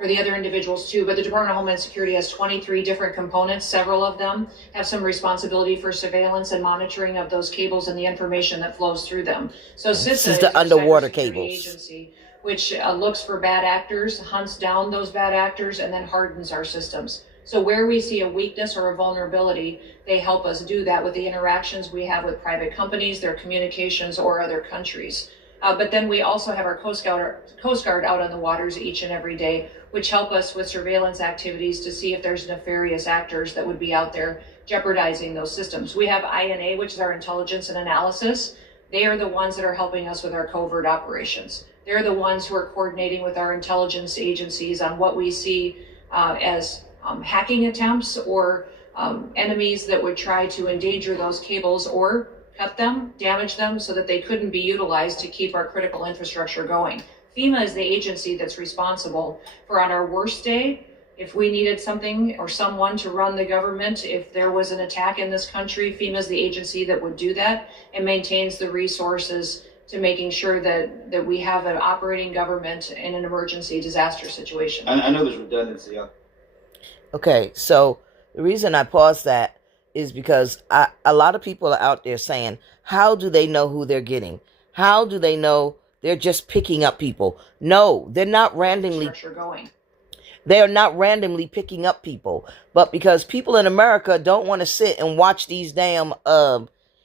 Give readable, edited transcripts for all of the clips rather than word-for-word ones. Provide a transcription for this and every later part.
for the other individuals too, but the Department of Homeland Security has 23 different components. Several of them have some responsibility for surveillance and monitoring of those cables and the information that flows through them. So CISA This is the underwater cables agency, which looks for bad actors, hunts down those bad actors, and then hardens our systems. So where we see a weakness or a vulnerability, they help us do that with the interactions we have with private companies, their communications, or other countries. But then we also have our Coast Guard out on the waters each and every day, which help us with surveillance activities to see if there's nefarious actors that would be out there jeopardizing those systems. We have INA, which is our intelligence and analysis. They are the ones that are helping us with our covert operations. They're the ones who are coordinating with our intelligence agencies on what we see as hacking attempts or enemies that would try to endanger those cables or cut them, damage them so that they couldn't be utilized to keep our critical infrastructure going. FEMA is the agency that's responsible for, on our worst day, if we needed something or someone to run the government, if there was an attack in this country, FEMA is the agency that would do that and maintains the resources to making sure that we have an operating government in an emergency disaster situation. I know there's redundancy. Okay, so the reason I paused that is because a lot of people are out there saying, how do they know who they're getting? How do they know they're just picking up people? No, they're not randomly. They are not randomly picking up people, but because people in America don't want to sit and watch these damn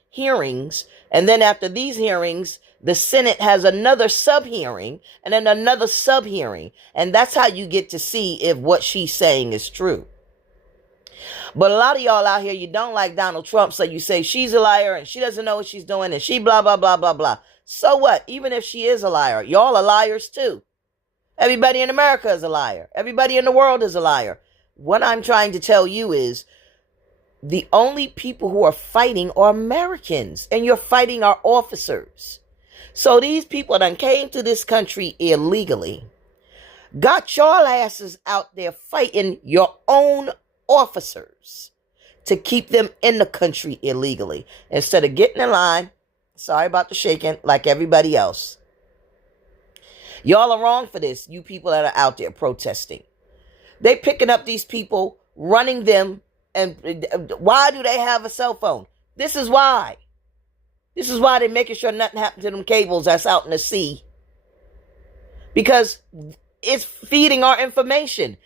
hearings, and then after these hearings, the Senate has another sub-hearing, and then another sub-hearing, and that's how you get to see if what she's saying is true. But a lot of y'all out here, you don't like Donald Trump, so you say she's a liar and she doesn't know what she's doing and she blah, blah, blah, blah, blah. So what? Even if she is a liar, y'all are liars too. Everybody in America is a liar. Everybody in the world is a liar. What I'm trying to tell you is the only people who are fighting are Americans, and you're fighting our officers. So these people that came to this country illegally got y'all asses out there fighting your own officers to keep them in the country illegally instead of getting in line. Sorry about the shaking, like everybody else. Y'all are wrong for this, you people that are out there protesting. They picking up these people, running them, and why do they have a cell phone? This is why. This is why they're making sure nothing happens to them cables that's out in the sea. Because it's feeding our information.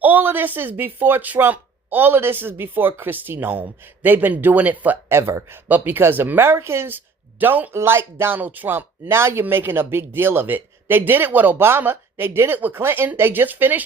All of this is before Trump. All of this is before Kristi Noem. They've been doing it forever. But because Americans don't like Donald Trump, now you're making a big deal of it. They did it with Obama. They did it with Clinton. They just finished